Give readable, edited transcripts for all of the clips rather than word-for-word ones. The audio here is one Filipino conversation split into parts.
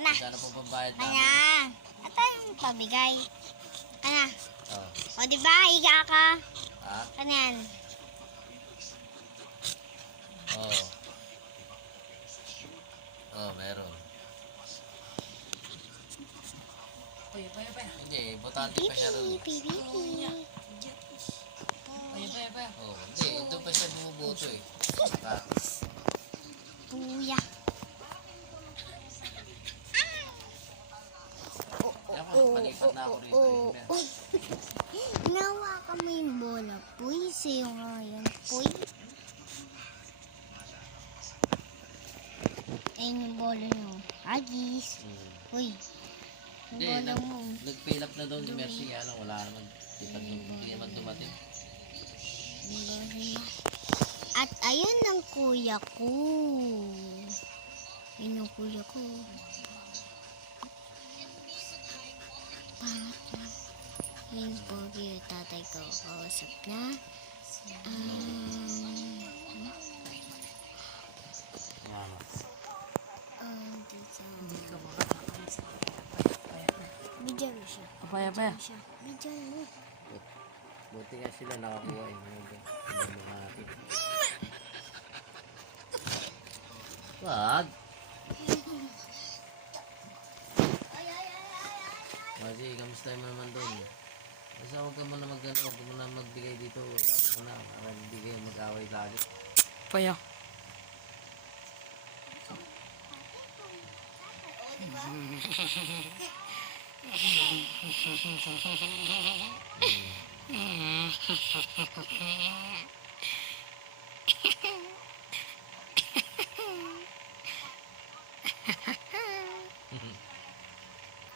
na. Magkano po pambayad namin? Ayan. Ito yung pabigay. Ano? Oh. O, diba? Higa ka. Ha? Ano yan? Oh. Oh, meron. Hindi, botante pa siya rin. Pipi. Oh, hindi, ito pa siya bumubuto eh. Saka, Puya. kaya ko nagpalipat na ako rito. Nawa ka mo yung bola, puy. Sa'yo nga yan, puy. Ayun yung bola nyo. Agis. Uy. Yung Hindi, bola mo. nag-fill up na daw si Mercy. Kaya lang, wala naman. Hindi naman dumating. Yung bola niya. At ayun ang kuya ko. Ayun yung kuya ko. Pangat na. Yung pogi yung tatay ko. Kausap na. Mama. Bidyan mo siya. Apaya. Bidyan mo. Buti nga sila nakakuha eh. Hindi mga natin. Wag! Maji, kamusta mo naman doon? Basta huwag ka muna huwag ka muna magbigay dito. Huwag muna, para hindi kayo mag-away lagi. Apaya.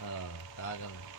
Oo, tawagan mo.